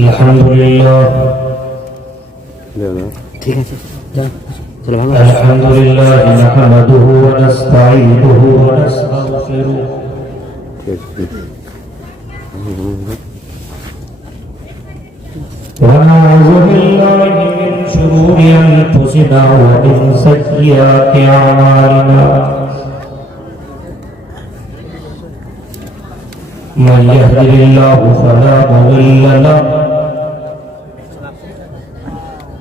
अल्हम्दुलिल्लाह नहमदुहु व नस्तईनुहु व नस्तगफिरुह व नऊज़ु बिल्लाहि मिन शुरूरि अनफुसिना व मिन सय्यिआति अअमालिना मन यहदिहिल्लाहु फला मुदिल्ल लहु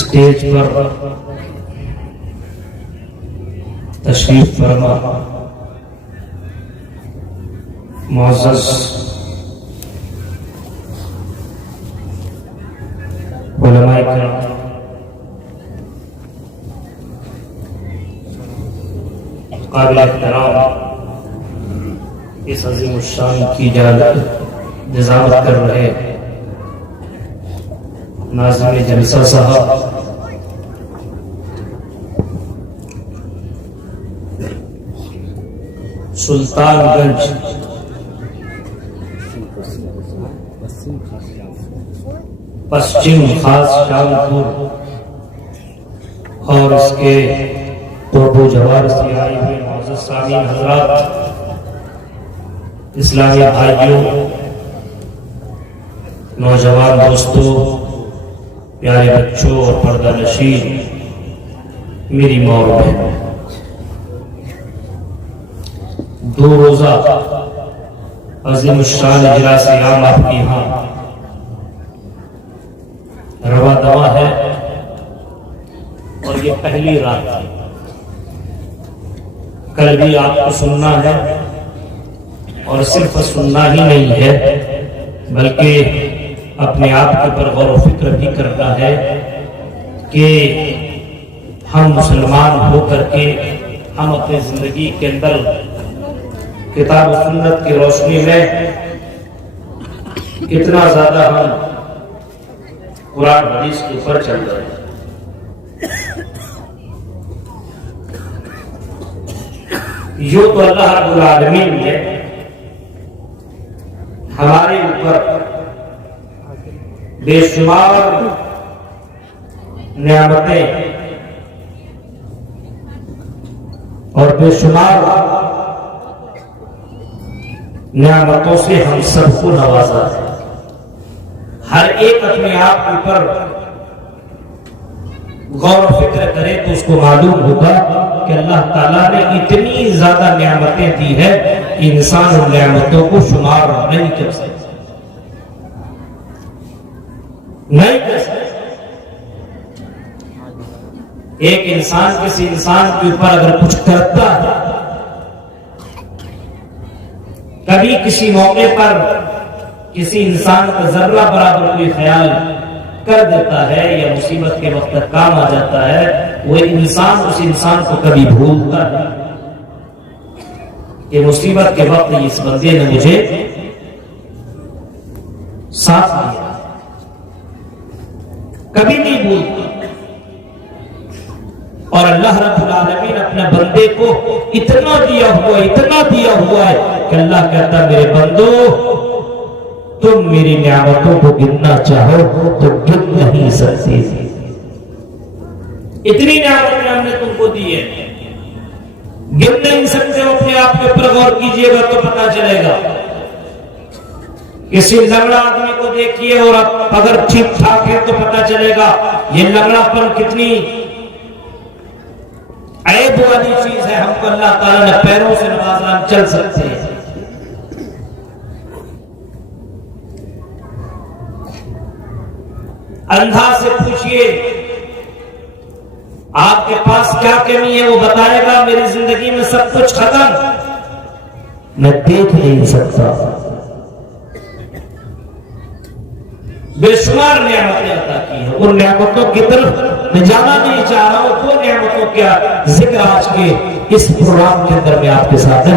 स्टेज पर तशरीफ फरमा मुअज़्ज़ज़ उलमाए किराम, काबिल एहतराम इस अज़ीम शान की निज़ामत कर रहे नाज़िम जलसा साहब, सुल्तानगंज पश्चिम खास शामपुर और इसके कुर्बो जवार से आए हुए मुअज़्ज़ज़ सामीन हज़रात, इस्लामी भाइयों, नौजवान दोस्तों, प्यारे बच्चों और पर्दा नशीन, मेरी मौत है। 2 रोजा अज़ीम शान इजलास आम आपके यहाँ रवा दवा है और ये पहली रात है। कल भी आपको सुनना है और सिर्फ सुनना ही नहीं है बल्कि अपने आप के ऊपर गौर व फिक्र भी करना है कि हम मुसलमान होकर के हम अपनी जिंदगी के अंदर किताब और सुन्नत की रोशनी में कितना ज्यादा हम कुरान हदीस के ऊपर चल रहे हैं। यो तो अल्लाह रब्बुल आलमीन ने हमारे ऊपर बेशुमार नियामतें और बेशुमार नियामतों से हम सबको नवाजा है। हर एक अपने आप के ऊपर गौर फिक्र करे तो उसको मालूम होगा कि अल्लाह ताला ने इतनी ज्यादा नियामतें दी है कि इंसान उन नियामतों को शुमार नहीं कर सकता, नहीं कर सकता। एक इंसान किसी इंसान के ऊपर अगर कुछ करता है, कभी किसी मौके पर किसी इंसान का जर्रा बराबर कोई ख्याल कर देता है या मुसीबत के वक्त काम आ जाता है, वो इंसान उस इंसान को कभी भूलता है कि मुसीबत के वक्त इस बंदे ने मुझे साथ दिया, कभी नहीं भूलता। और अल्लाह रब्बुल आलमीन अपने बंदे को इतना दिया हुआ है कि अल्लाह कहता मेरे बंदो तुम मेरी नियामतों को गिनना चाहो तो गिन नहीं सकते। इतनी नियामतें हमने तुमको दी है, गिन नहीं सकते हो। अपने आप के ऊपर गौर कीजिएगा तो पता चलेगा। किसी लंगड़ा आदमी को देखिए और अगर ठीक ठाक है तो पता चलेगा ये लंगड़ापन कितनी ऐब वाली चीज है। हमको अल्लाह ताला ने पैरों से नवाजा, हम चल सकते हैं। अंधा से पूछिए आपके पास क्या कमी है, वो बताएगा मेरी जिंदगी में सब कुछ खत्म, मैं देख नहीं सकता। बेशुमार नियामतें अता की है, उन नियामतों की तरफ मैं जाना नहीं चाह रहा हूं। वो नियामतों का जिक्र आज के इस प्रोग्राम के अंदर मैं आपके साथ है।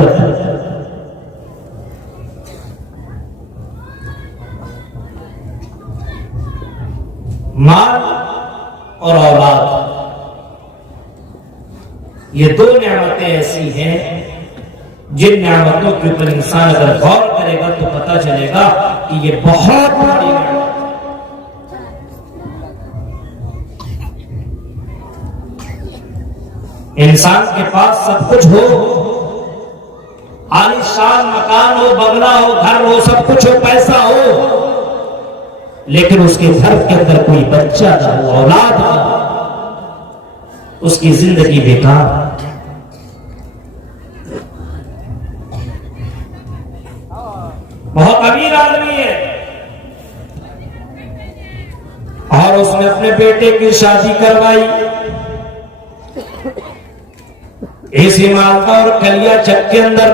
माल और औलाद, ये 2 नियामतें ऐसी हैं जिन नियामतों के ऊपर इंसान अगर गौर करेगा तो पता चलेगा कि ये बहुत बड़ी नियामत। इंसान के पास सब कुछ हो, आलीशान मकान हो, बंगला हो, घर हो, सब कुछ हो, पैसा हो, लेकिन उसके घर के अंदर कोई बच्चा ना हो, औलाद ना हो, उसकी जिंदगी बेकार। बहुत अमीर आदमी है और उसने अपने बेटे की शादी करवाई, इसी मालदा और कलिया चक के अंदर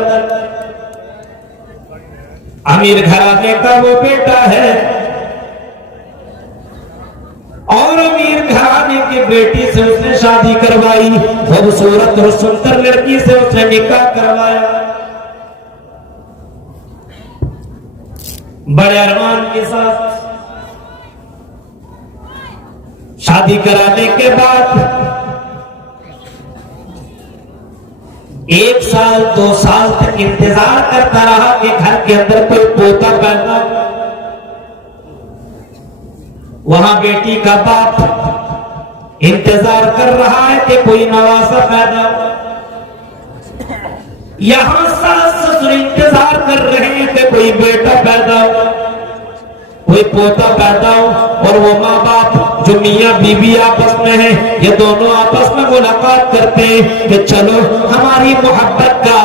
अमीर घराने का वो बेटा है और अमीर घराने की बेटी से उसने शादी करवाई, खूबसूरत और सुंदर लड़की से उसने निकाह करवाया। बड़े अरमान के साथ शादी कराने के बाद 1 साल 2 साल तक इंतजार करता रहा कि घर के अंदर कोई पोता पैदा। वहां बेटी का बाप इंतजार कर रहा है कि कोई नवासा पैदा। यहां सास ससुर इंतजार कर रहे हैं कि कोई बेटा पैदा हो। कोई पोता पैदा हो और वो माँ बाप जो मियाँ बीवी आपस में है, ये दोनों आपस में मुलाकात करते हैं कि चलो हमारी मोहब्बत का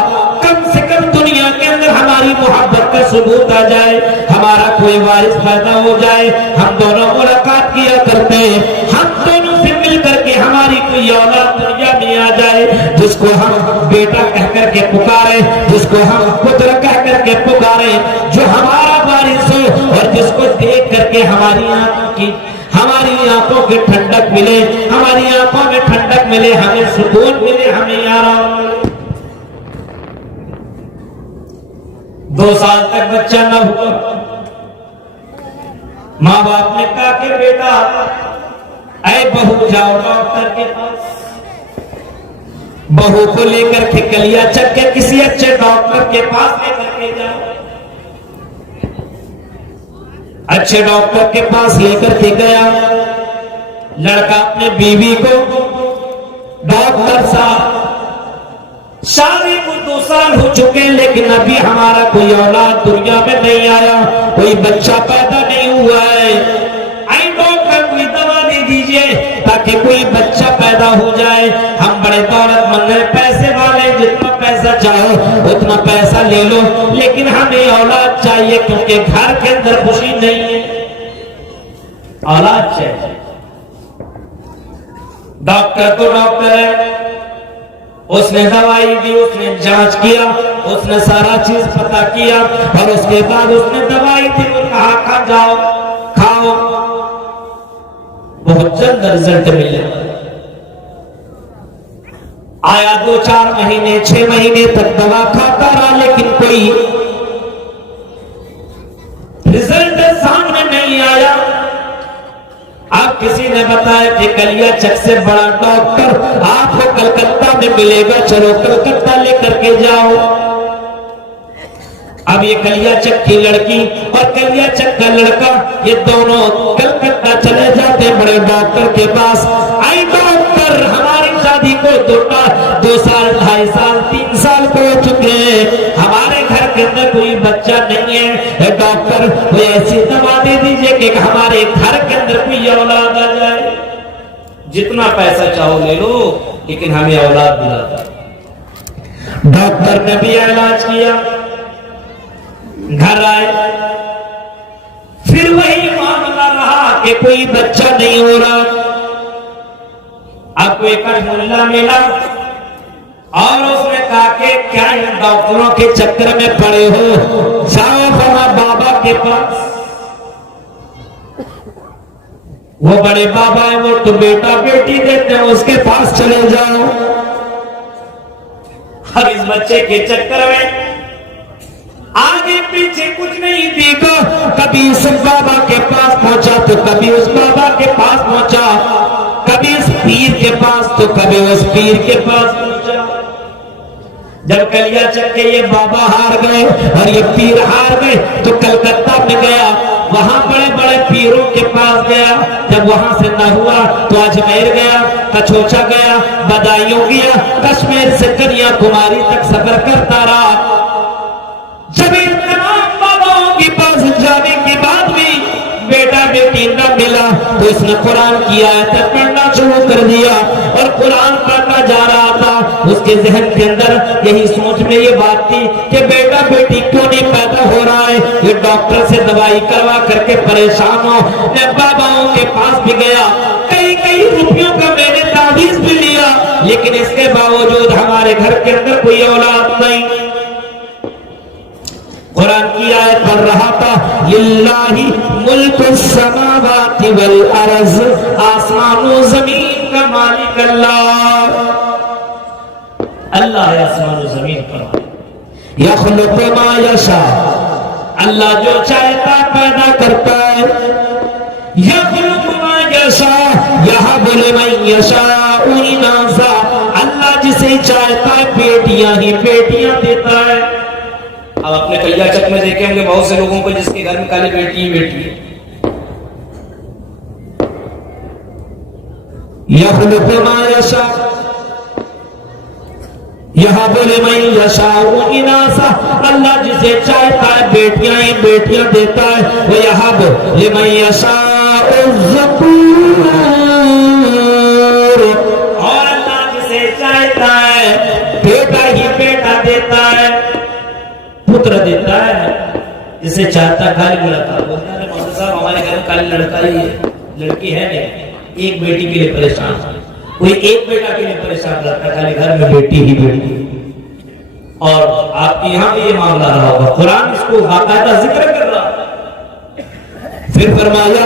कम से कम दुनिया के अंदर हमारी मोहब्बत का सबूत आ जाए, हमारा कोई वारिस पैदा हो जाए। हम दोनों मुलाकात किया करते हैं, हम दोनों से मिल करके हमारी कोई औलाद दुनिया में आ जाए, जिसको हम बेटा कह करके पुकारे, जिसको हम पुत्र कह करके पुकारे, जो हमारा वारिस हो और जिसको देख करके हमारी आंखों की ठंडक मिले, हमारी आंखों में ठंडक मिले, हमें सुकून मिले, हमें आराम मिले। 2 साल तक बच्चा न हुआ, माँ बाप ने कहा कि बेटा ऐ बहू जाओ डॉक्टर के पास। बहू को लेकर के कलिया चक के किसी अच्छे डॉक्टर के पास लेकर के जाओ। अच्छे डॉक्टर के पास लेकर के गया लड़का अपने बीवी को, डॉक्टर साहब शादी को 2 साल हो चुके लेकिन अभी हमारा कोई औलाद दुनिया में नहीं आया, कोई बच्चा पैदा नहीं हुआ है। आई डॉक्टर कोई दवा दे दीजिए ताकि कोई बच्चा पैदा हो जाए। हम बड़े दौलतमंद हैं, पैसे वाले, जितना पैसा चाहो उतना पैसा ले लो, लेकिन हमें औलाद चाहिए क्योंकि घर के अंदर खुशी नहीं है, औलाद चाहिए। डॉक्टर तो डॉक्टर है, उसने दवाई दी, उसने जांच किया, उसने सारा चीज पता किया और उसके बाद उसने दवाई दी और कहा खा जाओ, खाओ, बहुत जल्द रिजल्ट मिले। आया 2-4 महीने 6 महीने तक दवा खाता रहा लेकिन कोई रिजल्ट सामने नहीं आया। अब किसी ने बताया कि कलियाचक से बड़ा डॉक्टर आपको कलकत्ता में मिलेगा, चलो कलकत्ता लेकर के जाओ। अब ये कलियाचक की लड़की और कलियाचक का लड़का ये दोनों कलकत्ता चले जाते बड़े डॉक्टर के पास। आई डॉक्टर हमारी शादी को 2 साल 2.5 साल 3 साल हो चुके हैं, हमारे घर के अंदर कोई बच्चा नहीं है। डॉक्टर कोई ऐसी दवा दे दीजिए कि हमारे घर के अंदर कोई औलाद आ जाए। जितना पैसा चाहो ले लो लेकिन हमें औलाद दिला दो। डॉक्टर ने भी इलाज किया, घर आए, फिर वही मामला रहा कि कोई बच्चा नहीं हो रहा। आपको एक मुल्ला मिला और उसने कहा कि क्या इन डॉक्टरों के चक्कर में पड़े हो, जाओ बड़ा बाबा के पास। वो बड़े बाबा है, वो तो बेटा बेटी देते हैं, उसके पास चले जाओ। और इस बच्चे के चक्कर में आगे पीछे कुछ नहीं देखा, कभी इस बाबा के पास पहुंचा तो कभी उस बाबा के पास पहुंचा, कभी इस पीर के पास तो कभी उस पीर के पास पहुंचा। जब कलियाचक के ये बाबा हार गए और ये पीर हार गए तो कलकत्ता में गया, वहां बड़े बड़े पीरों के पास गया। जब वहां से न हुआ तो अजमेर गया, कछोचा गया, बदायूं गया, कश्मीर से कन्याकुमारी तक सफर करता रहा। जब इन तमाम बाबाओं के पास जाने के बाद भी बेटा बेटी न मिला तो इसने कुरान की आयतें पढ़ना शुरू कर दिया और कुरान पढ़ना जा रहा था। उसके जहन के अंदर यही सोच में ये बात थी कि बेटा बेटी क्यों नहीं पैदा हो रहा है। ये डॉक्टर से दवाई करवा करके परेशान हो, मैं बाबाओं के पास भी गया, कई रुपयों का मैंने तावीज भी लिया, लेकिन इसके बावजूद हमारे घर के अंदर कोई औलाद नहीं। कुरान की आयत पढ़ रहा था, लिल्लाहि मुल्कुस समावाति वल अर्ज़, आसमानों जमीन का मालिक अल्लाह। अल्लाह है आसमानों जमीन का मालिक। यख़्लुक़ु मा यशा, अल्लाह जो चाहता पैदा करता है। यख़्लुक़ु मा यशा यहबु लिमन यशाउ इनासा, अल्लाह जिसे चाहता है बेटियां ही बेटियां देता है। अब अपने कलियाचक में देखे होंगे बहुत से लोगों को जिसके घर में खाली बेटी ही बेटी है। यख़्लुक़ु मा यशा, यहाँ बोले मैं यशाऊ इनासा, अल्लाह जिसे चाहता है बेटियां ही बेटियां देता है। वो यहाँ बोले मैं यशाऊ ज़ुकूर, और अल्लाह जिसे चाहता है बेटा ही बेटा देता है, पुत्र देता है। जिसे चाहता है खाली लड़का, बोलता है मौलवी साहब हमारे घर में खाली लड़का ही है, लड़की है नहीं। एक बेटी के लिए परेशान, कोई एक बेटा के लिए परेशान रहता है, खाली घर में बेटी ही बेटी। और आपके यहाँ भी ये मामला रहा होगा, कुरान इसको बाकायदा जिक्र कर रहा है। फिर फरमाया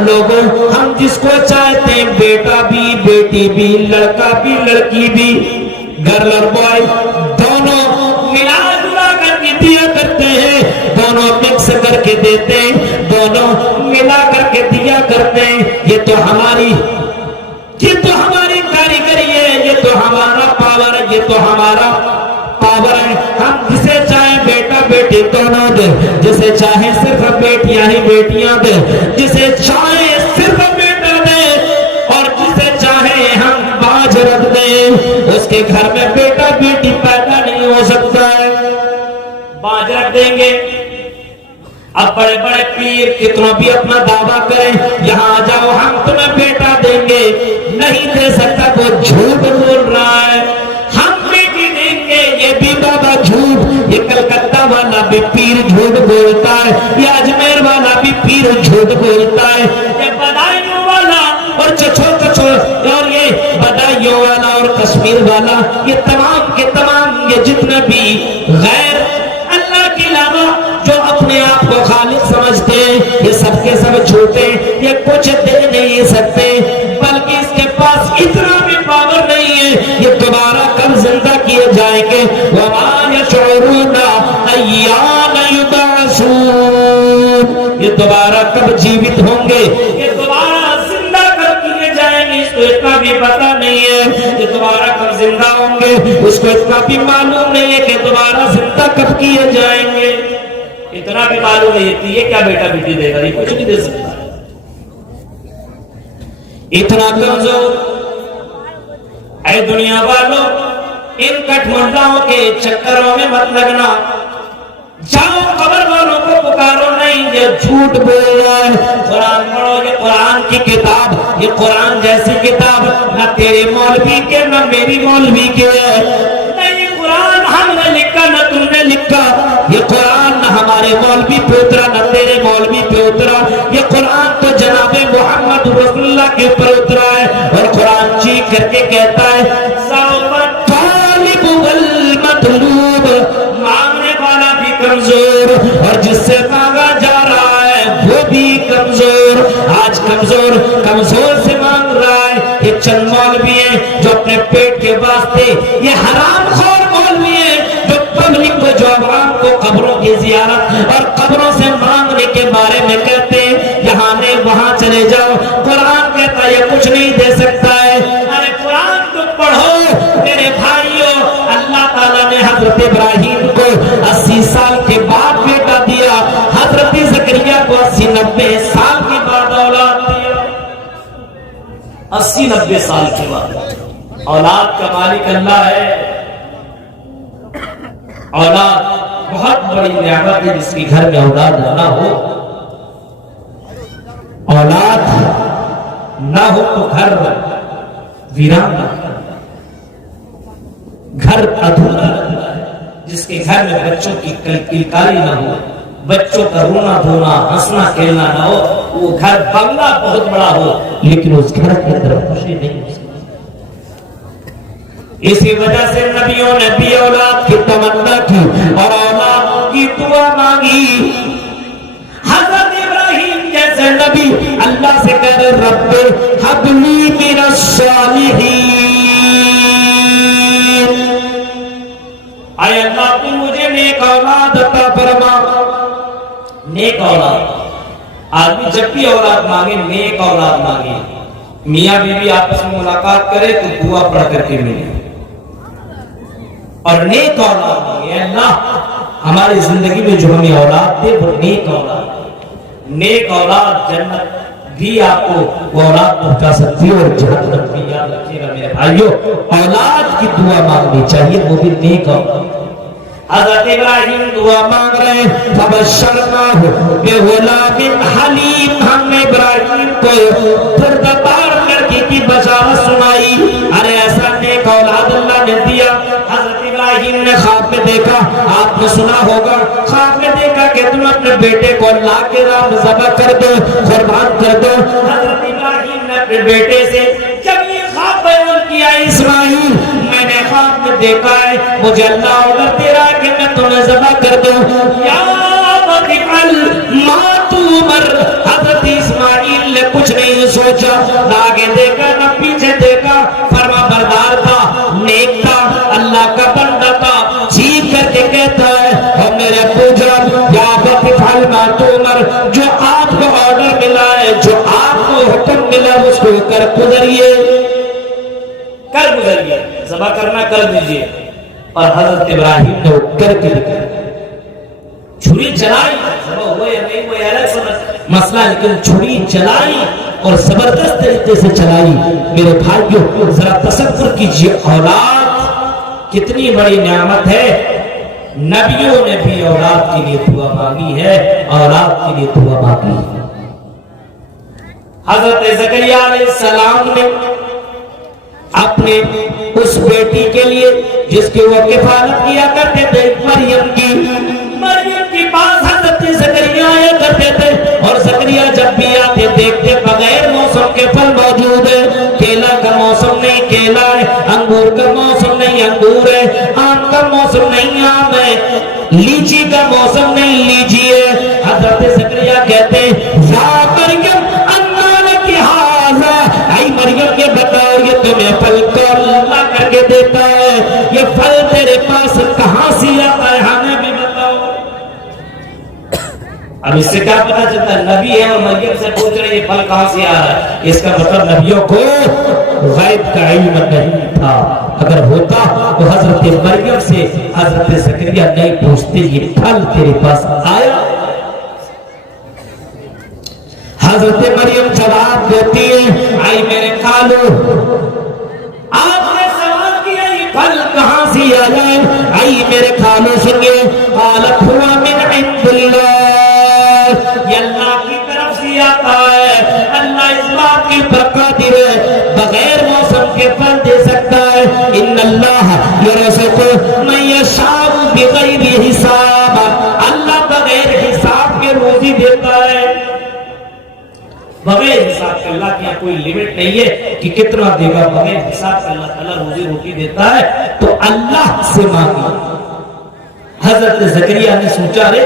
लोगों, हम जिसको चाहते हैं बेटा भी बेटी भी, लड़का भी लड़की भी, गर्ल और बॉय दोनों मिला जुला करके दिया करते हैं, दोनों मिक्स करके देते हैं, दोनों मिला करके दिया करते हैं। ये तो हमारी कारीगरी है, ये तो हमारा पावर है, ये तो हमारा पावर है। हम जिसे चाहे बेटा बेटी दोनों दे, जिसे चाहे सिर्फ बेटियां ही बेटियां दे, जिसे चाहे सिर्फ बेटा दे, और जिसे चाहे हम बाज रख दे। उसके घर में बेटा बेटी पैदा नहीं हो सकता है, बाज रख देंगे। अब बड़े बड़े पीर कितना भी अपना दावा करें, यहाँ आ जाओ हम तुम्हें बेटा देंगे, नहीं दे सकता, वो झूठ बोल रहा है। हम बेटी देंगे, ये भी बाबा झूठ। ये कलकत्ता वाला भी पीर झूठ बोलता है, ये अजमेर वाला भी पीर झूठ बोलता है, ये बदायूं वाला और और ये बदायूं वाला और कश्मीर वाला, ये तमाम के तमाम ये जितने भी गैर अल्लाह के अलावा जो अपने आप को खालिक समझते हैं, ये सबके सब झूठे, ये कुछ दे नहीं सकते, बल्कि इसके पास इतना भी पावर नहीं है। ये दोबारा कब जिंदा किए जाएंगे, ये दोबारा कब जीवित होंगे, ये दोबारा जिंदा कब किए जाएंगे, इसको इतना भी पता नहीं है। ये दोबारा कब जिंदा होंगे, उसको इतना भी मालूम नहीं है कि दोबारा जिंदा कब किए जाएंगे, इतना भी मालूम नहीं है। ये क्या बेटा बेटी देगा, ये कुछ नहीं दे सकता। इतना कमजोर ऐ दुनिया वालों, इन कठमुंडाओं के चक्करों में मत लगना। जाओ कब्र वालों को पुकारो, नहीं ये झूठ बोल रहा है। कुरान पढ़ो, ये कुरान की किताब, ये कुरान जैसी किताब न तेरे मौलवी के न मेरी मौलवी के है। नहीं, कुरान हमने लिखा न तुमने लिखा, ये कुरान न हमारे मौलवी पे उतरा न तेरे मौलवी पे उतरा, ये कुरान तो जनाबे मोहम्मद रसूलुल्लाह के ऊपर उतरा है। और कुरान चीख करके कहता है, मांगने वाला भी कमजोर और जिससे मांगा जा रहा है वो भी कमजोर। आज कमजोर से मांग रहा है। ये चंद मौलवी है जो अपने पेट के वास्ते, ये हरामखोर मौलवी है जो पब्लिक को, जो आवाम को कब्रों की जियारत और कब्रों से मांगने के बारे में कहते हैं, यहाँ नहीं वहां चले जाओ। कुरान कहता है ये कुछ नहीं दे सकता है। अरे कुरान तो पढ़ो मेरे भाइयों। अल्लाह ताला ने हजरत इब्राहिम को 80 साल के बाद बेटा दिया, हजरत ज़करिया को 80-90 साल के बाद औलाद दिया। 80-90 साल के बाद औलाद का मालिक अल्लाह है। औलाद बहुत बड़ी नियामत है, जिसके घर में औलाद ना हो, औलाद ना हो तो घर वीरान, घर अधूरा लगता है। जिसके घर में बच्चों की किलकारी ना हो, बच्चों का रोना धोना हंसना खेलना ना हो, वो घर बंगला बहुत बड़ा हो लेकिन उस घर के अंदर खुशी नहीं हो सकती। इसी वजह से नबियों ने भी औलाद की तमन्ना की और औलाद की दुआ मांगी। हजरत इब्राहिम जैसे नबी अल्लाह से कह रहे, रब्बे हबली मिनस सालिहीन, आय अल्लाह तू मुझे नेक औलाद अता फरमा। नेक औलाद, आदमी जब भी औलाद मांगे नेक औलाद मांगे। मियाँ बीवी आपस में मुलाकात करे तो दुआ पढ़ करके मिले और नेक औलाद मांगे। अल्लाह हमारी जिंदगी में जो हमें औलाद दे वो नेक औलाद, नेक औलाद जन्नत भी आपको वो औलाद पहुंचा सकती है। और जहन्नम भी याद रखिएगा मेरे भाइयों, औलाद की दुआ मांगनी चाहिए, वो भी नेक औलाद। हज़रत इब्राहिम दुआ मांग रहे हैं, फबश्शरनाहु बिग़ुलामिन हलीम, हमने इब्राहिम को पुरदबार लड़की की बशारत सुनाई। अरे ऐसा नेक औलाद अल्लाह ने दिया। हज़रत इब्राहिम ने ख्वाब में देखा, आपने सुना होगा, ख्वाब में देखा कि तुम अपने बेटे को अल्लाह के राह में ज़बह कर दो, कुर्बान कर दो। हज़रत इब्राहिम ने अपने बेटे से जब ये ख्वाब बयान किया, इस्माइल मैंने ख्वाब में देखा है, मुझे अल्लाह ऑर्डर दे रहा है कि मैं तुम्हें ज़बह कर दूं। या बतिअल मा तुमर। हज़रत इस्माइल ने कुछ नहीं सोचा, ना आगे देखा ना पीछे देखा, फरमाबरदार था, नेक था, अल्लाह का बंदा था। चीख करके कहता है, और मेरे पूजा या बतिअल मा तुमर, जो आपको ऑर्डर मिला है, जो आपको हुक्म मिला, उसको कर गुजरिए, कर गुजरिए, ज़बह करना कर दीजिए। और हज़रत इब्राहिम ने वो करके दिखाया, छुरी चलाई, ज़बह हुए या नहीं हुए अलग मसला, लेकिन छुरी चलाई और जबरदस्त तरीके से चलाई। मेरे भाइयों जरा तसव्वुर कीजिए, औलाद कितनी बड़ी नेमत है। नबियों ने भी औलाद के लिए दुआ मांगी है, औलाद के लिए दुआ मांगी है। हज़रत ज़करिया अलैहिस्सलाम ने अपने उस बेटी के लिए जिसकी वो किफालत किया करते थे, मरियम के पास हज़रत ज़करिया आया करते थे। और ज़करिया जब भी आते देखते बगैर मौसम के फल मौजूद है। केला का मौसम नहीं केला है, अंगूर का मौसम नहीं अंगूर है, आम का मौसम नहीं आम है, लीची का मौसम नहीं लीची है। हज़रत ज़करिया कहते या मरियम अन्ना लकी हाज़ा, आई मरियम के बताओ ये तुम्हें फल कौन अल्लाह करके देता है, ये फल तेरे पास कहां से आता है, हमें भी बताओ। अब इससे क्या पता चलता है, नबी है और मरियम से पूछ रहे ये फल कहां से आ रहा है, इसका मतलब नबियों को गैब का इल्म नहीं था। अगर होता तो हजरत मरियम से हजरत ज़करिया नहीं पूछते ये फल तेरे पास आया। हजरत मरियम जवाब देती है, आई मेरे खालू, आपने सवाल किया ये फल कहां से आया है, आई मेरे खालू सुनिए, कालत हुआ मिन इंदिल्लाह, ये अल्लाह की तरफ से आता है। अल्लाह इस बात की बरकत है, बगैर मौसम के फल दे सकता है। इन्नल्लाह यरज़ुक़ु मन यशाअ बिग़ैरि हिसाब, अल्लाह बगैर हिसाब के रोजी देता है, बगैर हिसाब के। अल्लाह की कोई लिमिट नहीं है कि कितना देगा, बगैर हिसाब से अल्लाह ताला रोजी रोटी देता है। तो अल्लाह से मांगी। हजरत ज़करिया ने सोचा, रे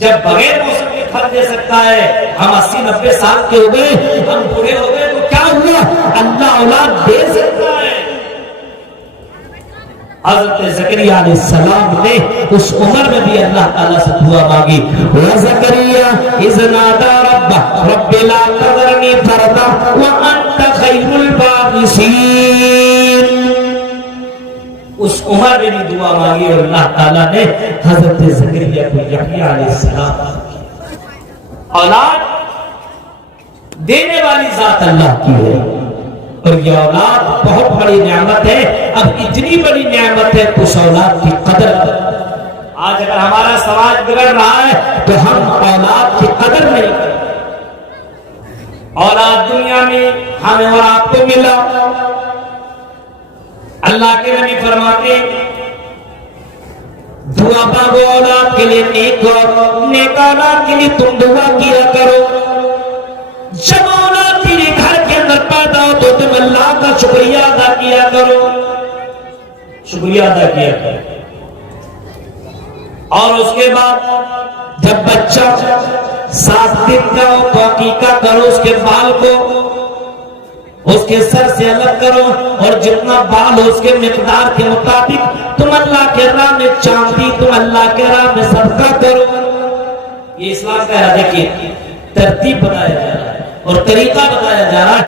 जब बगैर मौसम के फल दे सकता है, हम 80-90 साल के हो गए, हम बूढ़े हो गए, तो क्या हुआ, अल्लाह औलाद दे सकता है। हज़रत ज़करिया अलैहिस्सलाम ने उस उम्र में भी अल्लाह ताला से दुआ मांगी। व ज़करिया इज़ नादा रब्बह रब्बि ला तज़रनी फरदा व अंत खैरुल वारिसीन। उस उम्र में भी दुआ मांगी और अल्लाह ताला ने हज़रत ज़करिया को यहया अलैहिस्सलाम औलाद देने वाली जात अल्लाह की है। और ये औलाद बहुत बड़ी नेमत है। अब इतनी बड़ी नेमत है तो उस औलाद की कदर। आज अगर हमारा समाज बिगड़ रहा है तो हम औलाद की कदर नहीं करते। औलाद दुनिया में हमें और आपको मिला। अल्लाह के नबी फरमाते दुआ मांगो औलाद के लिए, नेक औलाद के लिए तुम दुआ किया करो। जब औलाद तेरे घर के अंदर पैदा हो तो तुम अल्लाह का शुक्रिया अदा किया करो, शुक्रिया अदा किया करो। और उसके बाद जब बच्चा 7 दिन का हो तो अकीका करो, उसके बाल को उसके सर से अलग करो और जितना बाल हो उसके मिकदार के मुताबिक तुम अल्लाह के राह में चांदी, तुम अल्लाह के राह में सदका करो। ये इस्लाम का है। देखिए तरतीब बताया जा रहा है और तरीका बताया जा रहा है।